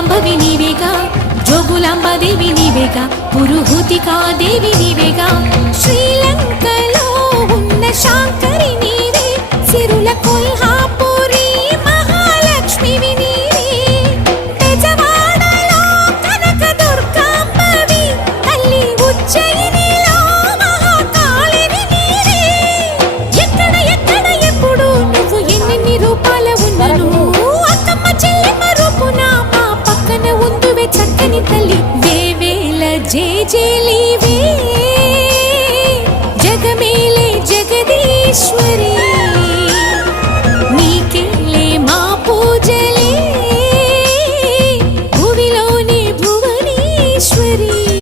జాంబవి నీవేగా, జోగులాంబ దేవి నీవేగా, పురుహూతికా దేవి నీవేగా. శ్రీలంకలో ఉన్న శాంకరి నీవే, సిరుల కొల్హాపురి మహాలక్ష్మివి నీవే. బెజవాడలో కనక దుర్గాంబవి, తల్లి ఉజ్జయినిలో మహాకాళివి నీవే. ఎక్కడ ఎక్కడ ఎప్పుడు నువ్వు ఎన్నెన్ని రూపాల ఉన్నను, అక్కమ్మ చెల్లెమ్మ రూపున మా పక్కన ఉందువే చక్కని తల్లి. వేవేల జేజేలివే, జగమేలే జగదీశ్వరి.